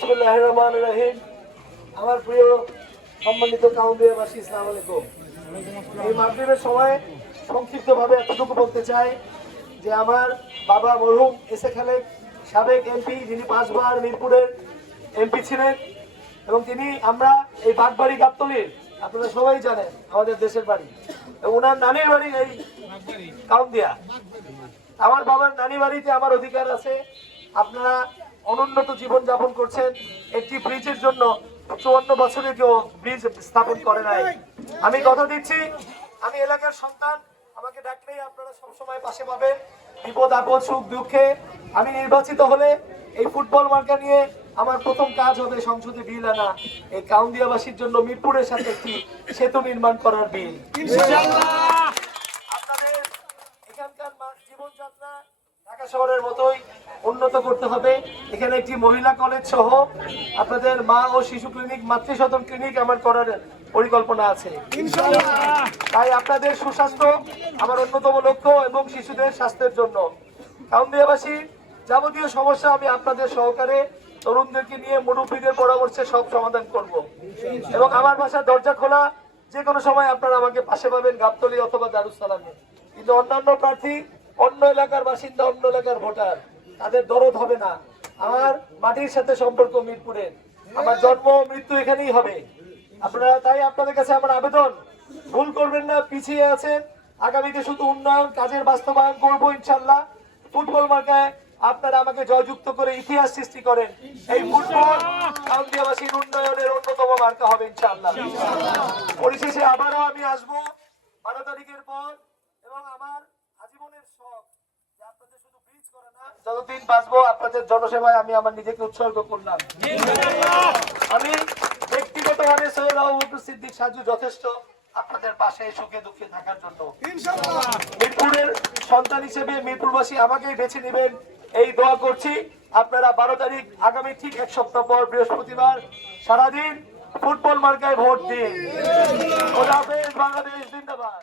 বিসমিল্লাহির রহমানির রহিম। আমার প্রিয় সম্মানিত কাউন্দিয়াবাসী, আসসালামু আলাইকুম। এই মাগরিবের সময় সংক্ষিপ্তভাবে এতটুকু বলতে চাই যে আমার বাবা মরহুম এস এ খালেক, সাবেক এমপি, যিনি 5 বার মিরপুরের এমপি ছিলেন, এবং তিনি আমরা এই বাগবাড়ি গাবতলীর, আপনারা সবাই জানেন আমাদের দেশের বাড়ি, ওনার নানির বাড়ি এই কাউন্দিয়া। আমার বাবার নানি বাড়িতে আমার অধিকার আছে। আপনারা অনুন্নত জীবন যাপন করছেন। একটি ব্রিজের জন্য 54 বছরে কেউ ব্রিজ স্থাপন করে নাই। আমি কথা দিচ্ছি, আমি এলাকার সন্তান, আমাকে ডাকলেই আপনারা সবসময় পাশে পাবেন, বিপদ আপদ সুখ দুঃখে। আমি নির্বাচিত হলে এই ফুটবল মার্কা নিয়ে আমার প্রথম কাজ হবে সংসদে বিল আনা, এই কাউন্দিয়াবাসীর জন্য মিরপুরের সাথে একটি সেতু নির্মাণ করার বিল। আপনাদের এখানকার জীবনযাত্রা ঢাকা শহরের মতোই উন্নত করতে হবে। এখানে একটি মহিলা কলেজ সহ আপনাদের মা ও শিশু ক্লিনিক, মাতৃসদন ক্লিনিক আমার করার পরিকল্পনা আছে। তাই আপনাদের সুস্বাস্থ্য আমার অন্যতম লক্ষ্য, এবং শিশুদের স্বাস্থ্যের জন্য কাউন্দিয়াবাসী যাবতীয় সমস্যা আমি আপনাদের সহকারে তরুণদেরকে নিয়ে মুরব্বীদের পরামর্শে সব সমাধান করব, এবং আমার বাসার দরজা খোলা, যে কোনো সময় আপনারা আমাকে পাশে পাবেন গাবতলী অথবা দারুস সালামে। কিন্তু অন্যান্য প্রার্থী, অন্য এলাকার বাসিন্দা, অন্য এলাকার ভোটার, তাদের দরদ হবে না। আমার মাটির সাথে সম্পর্ক মিরপুরের, আমার জন্ম মৃত্যু এখানেই হবে। আপনারা, তাই আপনাদের কাছে আমার আবেদন, ভুল করবেন না, পিছিয়ে আছেন, আগামীতে শুধু উন্নয়ন কাজের বাস্তবায়ন করবো ইনশাল্লাহ। ফুটবল মার্কায় আপনারা আমাকে জয়যুক্ত করে ইতিহাস সৃষ্টি করেন। এই ফুটবল কাউন্দিয়াবাসীর উন্নয়নের অন্যতম মার্কা হবে ইনশাল্লাহ। পরিশেষে আবারও আমি আসবো 12 তারিখের পর, এবং আমার আজীবনের শখ যে আপনাদের শুধু ব্রিজ করা না, যতদিন বাঁচবো আপনাদের জনসেবায় আমি আমার নিজেকে উৎসর্গ করলাম। আমি ব্যক্তিগতভাবে সৈয়দ আবুবকর সিদ্দিক সাজু যথেষ্ট আপনাদের পাশে সুখে দুঃখে থাকার জন্য। মিরপুরের সন্তান হিসেবে মিরপুরবাসী আমাকেই বেছে নেবেন, এই দোয়া করছি। আপনারা 12 তারিখ, আগামী ঠিক 1 সপ্তাহ পর বৃহস্পতিবার, সারাদিন ফুটবল মার্কায় ভোট দিন। খোদা হাফেজ, বাংলাদেশ জিন্দাবাদ।